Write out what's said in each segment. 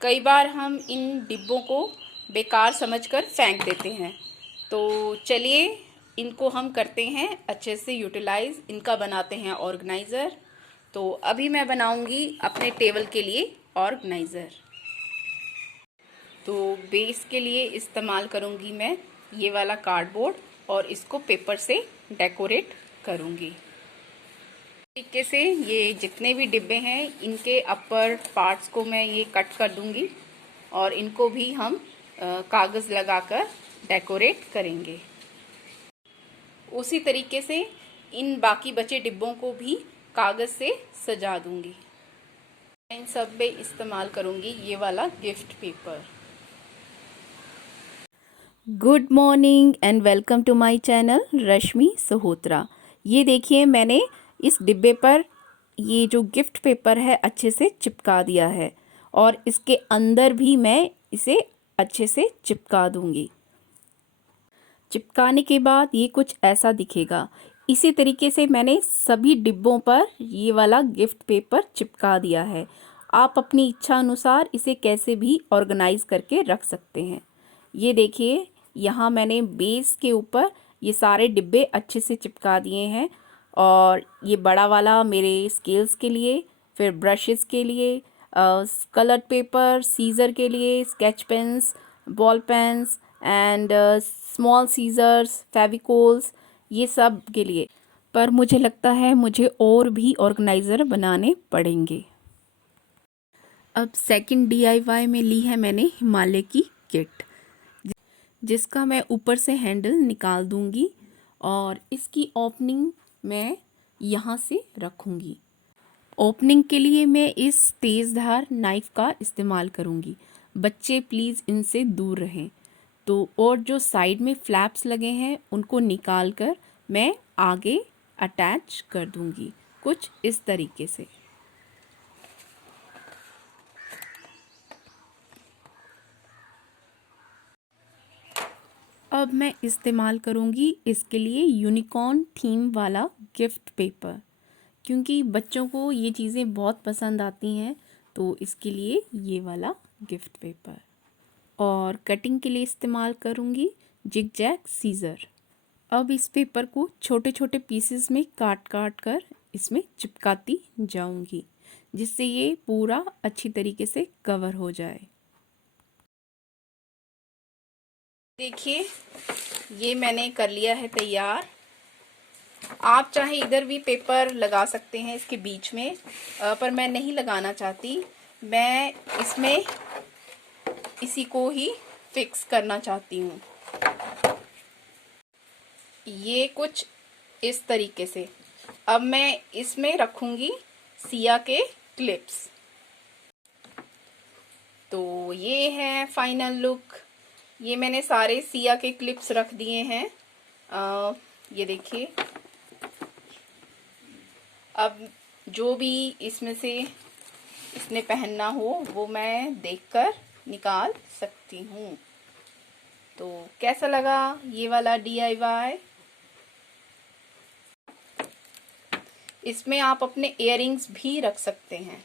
कई बार हम इन डिब्बों को बेकार समझकर फेंक देते हैं। तो चलिए इनको हम करते हैं अच्छे से यूटिलाइज़, इनका बनाते हैं ऑर्गेनाइज़र। तो अभी मैं बनाऊंगी अपने टेबल के लिए ऑर्गेनाइज़र। तो बेस के लिए इस्तेमाल करूंगी मैं ये वाला कार्डबोर्ड और इसको पेपर से डेकोरेट करूंगी। तरीके से ये जितने भी डिब्बे हैं इनके अपर पार्ट्स को मैं ये कट कर दूंगी और इनको भी हम कागज़ लगाकर डेकोरेट करेंगे। उसी तरीके से इन बाकी बचे डिब्बों को भी कागज़ से सजा दूंगी। इन सब में इस्तेमाल करूंगी ये वाला gift paper. Good morning and welcome to my channel Rashmi Sahotra. ये देखिए मैंने इस डिब्बे पर ये जो गिफ्ट पेपर है अच्छे से चिपका दिया है और इसके अंदर भी मैं इसे अच्छे से चिपका दूंगी। चिपकाने के बाद ये कुछ ऐसा दिखेगा। इसी तरीके से मैंने सभी डिब्बों पर ये वाला गिफ्ट पेपर चिपका दिया है। आप अपनी इच्छा अनुसार इसे कैसे भी ऑर्गेनाइज करके रख सकते हैं। ये देखिए यहाँ मैंने बेस के ऊपर ये सारे डिब्बे अच्छे से चिपका दिए हैं और ये बड़ा वाला मेरे स्केल्स के लिए, फिर ब्रशेस के लिए, कलर पेपर, सीज़र के लिए, sketch pens, ball pens and small scissors, Fevicols, ये सब के लिए। पर मुझे लगता है मुझे और भी ऑर्गेनाइज़र बनाने पड़ेंगे। अब सेकंड DIY में ली है मैंने हिमालय की किट, जिसका मैं ऊपर से हैंडल निकाल दूंगी और इसकी ओपनिंग मैं यहाँ से रखूँगी। ओपनिंग के लिए मैं इस तेज़धार नाइफ़ का इस्तेमाल करूँगी। बच्चे प्लीज़ इनसे दूर रहें। तो और जो साइड में फ्लैप्स लगे हैं उनको निकाल कर मैं आगे अटैच कर दूँगी कुछ इस तरीके से। अब मैं इस्तेमाल करूँगी इसके लिए यूनिकॉर्न थीम वाला गिफ्ट पेपर, क्योंकि बच्चों को ये चीज़ें बहुत पसंद आती हैं। तो इसके लिए ये वाला गिफ्ट पेपर और कटिंग के लिए इस्तेमाल करूँगी जिग जैग सीज़र। अब इस पेपर को छोटे छोटे पीसेस में काट काट कर इसमें चिपकाती जाऊँगी, जिससे ये पूरा अच्छी तरीके से कवर हो जाए। देखिए ये मैंने कर लिया है तैयार। आप चाहे इधर भी पेपर लगा सकते हैं इसके बीच में, पर मैं नहीं लगाना चाहती। मैं इसमें इसी को ही फिक्स करना चाहती हूँ। ये कुछ इस तरीके से। अब मैं इसमें रखूँगी सिया के क्लिप्स। तो ये है फाइनल लुक। ये मैंने सारे सिया के क्लिप्स रख दिए हैं। ये देखिए। अब जो भी इसमें से इसने पहनना हो वो मैं देखकर निकाल सकती हूँ। तो कैसा लगा ये वाला DIY? इसमें आप अपने इयररिंग्स भी रख सकते हैं।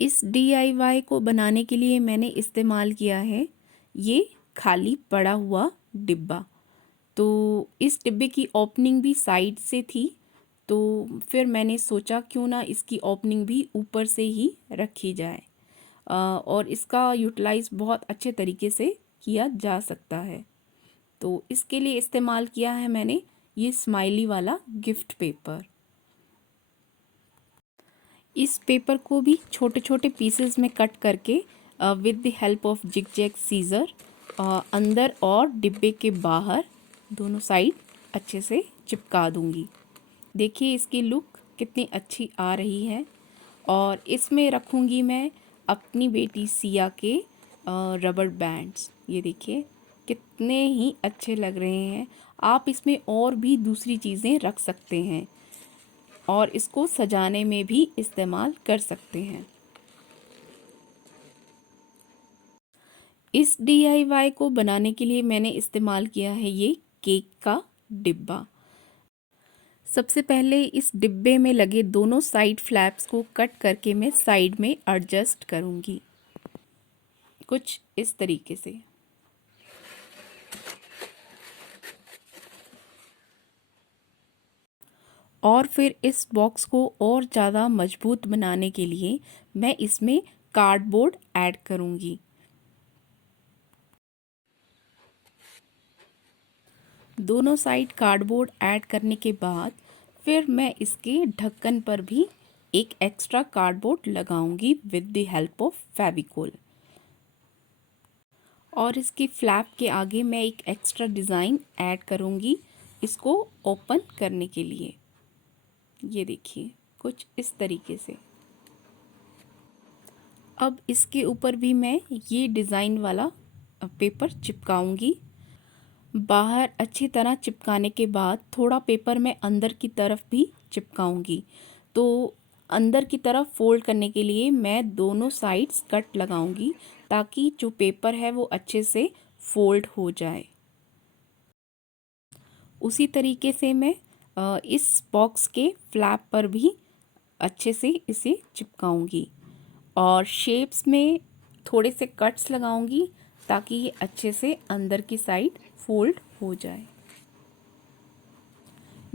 इस DIY को बनाने के लिए मैंने इस्तेमाल किया है ये खाली पड़ा हुआ डिब्बा। तो इस डिब्बे की ओपनिंग भी साइड से थी, तो फिर मैंने सोचा क्यों ना इसकी ओपनिंग भी ऊपर से ही रखी जाए और इसका यूटिलाइज़ बहुत अच्छे तरीके से किया जा सकता है। तो इसके लिए इस्तेमाल किया है मैंने ये स्माइली वाला गिफ्ट पेपर। इस पेपर को भी छोटे छोटे पीसेस में कट करके with the help of zig zag scissor अंदर और डिब्बे के बाहर दोनों साइड अच्छे से चिपका दूंगी। देखिए इसकी लुक कितनी अच्छी आ रही है। और इसमें रखूंगी मैं अपनी बेटी सिया के रबर बैंड्स। ये देखिए कितने ही अच्छे लग रहे हैं। आप इसमें और भी दूसरी चीज़ें रख सकते हैं और इसको सजाने में भी इस्तेमाल कर सकते हैं। इस DIY को बनाने के लिए मैंने इस्तेमाल किया है ये केक का डिब्बा। सबसे पहले इस डिब्बे में लगे दोनों साइड फ्लैप्स को कट करके मैं साइड में एडजस्ट करूँगी, कुछ इस तरीके से। और फिर इस बॉक्स को और ज़्यादा मजबूत बनाने के लिए मैं इसमें कार्डबोर्ड ऐड करूँगी। दोनों साइड कार्डबोर्ड ऐड करने के बाद फिर मैं इसके ढक्कन पर भी एक एक्स्ट्रा कार्डबोर्ड लगाऊंगी with the help of Fevicol. और इसके फ्लैप के आगे मैं एक एक्स्ट्रा डिज़ाइन ऐड करूंगी इसको ओपन करने के लिए। ये देखिए कुछ इस तरीके से। अब इसके ऊपर भी मैं ये डिज़ाइन वाला पेपर चिपकाऊंगी। बाहर अच्छी तरह चिपकाने के बाद थोड़ा पेपर मैं अंदर की तरफ भी चिपकाऊंगी। तो अंदर की तरफ फोल्ड करने के लिए मैं दोनों साइड्स कट लगाऊंगी ताकि जो पेपर है वो अच्छे से फोल्ड हो जाए। उसी तरीके से मैं इस बॉक्स के फ्लैप पर भी अच्छे से इसे चिपकाऊंगी और शेप्स में थोड़े से कट्स लगाऊंगी ताकि ये अच्छे से अंदर की साइड फोल्ड हो जाए।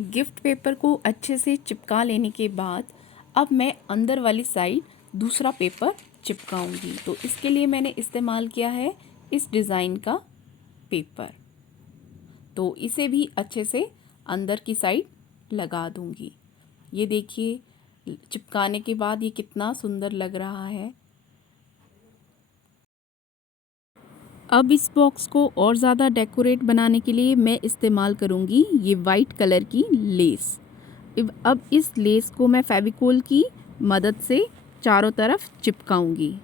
गिफ्ट पेपर को अच्छे से चिपका लेने के बाद अब मैं अंदर वाली साइड दूसरा पेपर चिपकाऊंगी। तो इसके लिए मैंने इस्तेमाल किया है इस डिज़ाइन का पेपर। तो इसे भी अच्छे से अंदर की साइड लगा दूंगी। ये देखिए चिपकाने के बाद ये कितना सुंदर लग रहा है। अब इस बॉक्स को और ज़्यादा डेकोरेट बनाने के लिए मैं इस्तेमाल करूँगी ये वाइट कलर की लेस। अब इस लेस को मैं फेविकोल की मदद से चारों तरफ चिपकाऊँगी।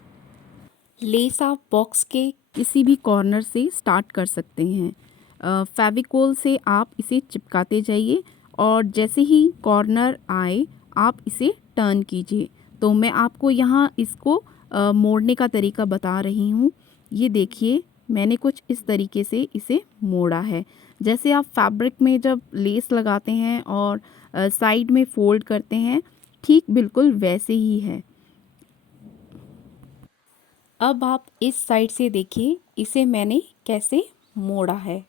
लेस आप बॉक्स के किसी भी कॉर्नर से स्टार्ट कर सकते हैं। फेविकोल से आप इसे चिपकाते जाइए और जैसे ही कॉर्नर आए आप इसे टर्न कीजिए। तो मैं आपको यहाँ इसको मोड़ने का तरीका बता रही हूँ। ये देखिए मैंने कुछ इस तरीके से इसे मोड़ा है। जैसे आप फैब्रिक में जब लेस लगाते हैं और साइड में फोल्ड करते हैं, ठीक बिल्कुल वैसे ही है। अब आप इस साइड से देखिए इसे मैंने कैसे मोड़ा है।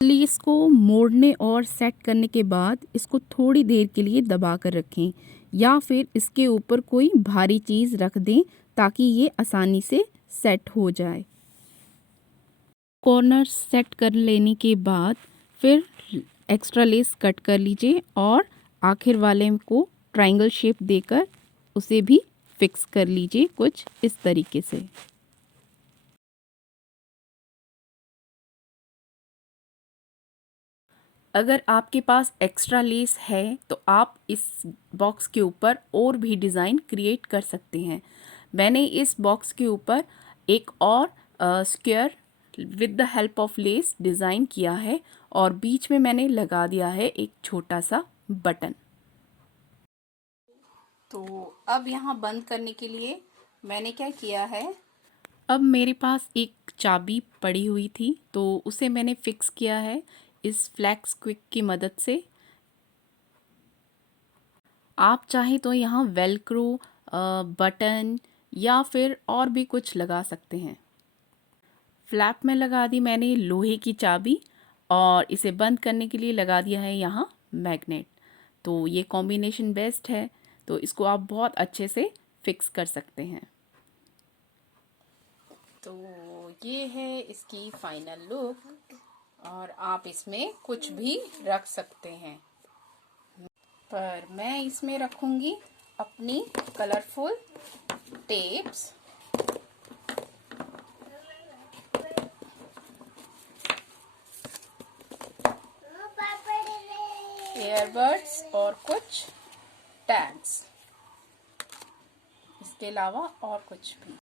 लेस को मोड़ने और सेट करने के बाद इसको थोड़ी देर के लिए दबा कर रखें या फिर इसके ऊपर कोई भारी चीज़ रख दें ताकि ये आसानी से सेट हो जाए। कॉर्नर सेट कर लेने के बाद फिर एक्स्ट्रा लेस कट कर लीजिए और आखिर वाले को ट्रायंगल शेप देकर उसे भी फिक्स कर लीजिए कुछ इस तरीके से। अगर आपके पास एक्स्ट्रा लेस है तो आप इस बॉक्स के ऊपर और भी डिज़ाइन क्रिएट कर सकते हैं। मैंने इस बॉक्स के ऊपर एक और square with the help of less design किया है और बीच में मैंने लगा दिया है एक छोटा सा बटन। तो अब यहाँ बंद करने के लिए मैंने क्या किया है, अब मेरे पास एक चाबी पड़ी हुई थी तो उसे मैंने फिक्स किया है इस फ्लैक्स क्विक की मदद से। आप चाहें तो यहाँ वेलक्रो बटन या फिर और भी कुछ लगा सकते हैं। फ्लैप में लगा दी मैंने लोहे की चाबी और इसे बंद करने के लिए लगा दिया है यहाँ मैग्नेट। तो ये कॉम्बिनेशन बेस्ट है, तो इसको आप बहुत अच्छे से फिक्स कर सकते हैं। तो ये है इसकी फाइनल लुक और आप इसमें कुछ भी रख सकते हैं, पर मैं इसमें रखूंगी अपनी कलरफुल टेप्स, ईयरबड्स और कुछ टैग्स, इसके अलावा और कुछ भी।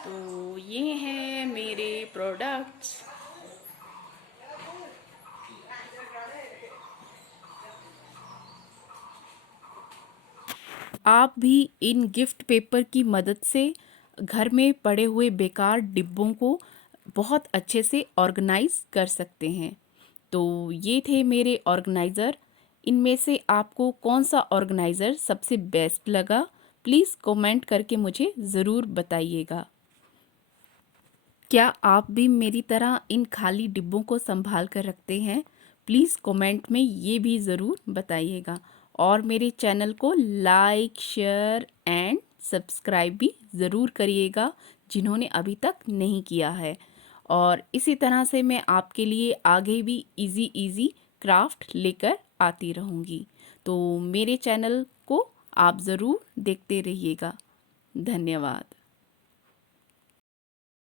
तो ये हैं मेरे प्रोडक्ट्स। आप भी इन गिफ्ट पेपर की मदद से घर में पड़े हुए बेकार डिब्बों को बहुत अच्छे से ऑर्गेनाइज कर सकते हैं। तो ये थे मेरे ऑर्गेनाइज़र। इनमें से आपको कौन सा ऑर्गेनाइज़र सबसे बेस्ट लगा, प्लीज़ कमेंट करके मुझे ज़रूर बताइएगा। क्या आप भी मेरी तरह इन खाली डिब्बों को संभाल कर रखते हैं? प्लीज़ कमेंट में ये भी ज़रूर बताइएगा। और मेरे चैनल को लाइक, शेयर एंड सब्सक्राइब भी ज़रूर करिएगा जिन्होंने अभी तक नहीं किया है। और इसी तरह से मैं आपके लिए आगे भी इजी इजी क्राफ्ट लेकर आती रहूँगी। तो मेरे चैनल को आप ज़रूर देखते रहिएगा। धन्यवाद।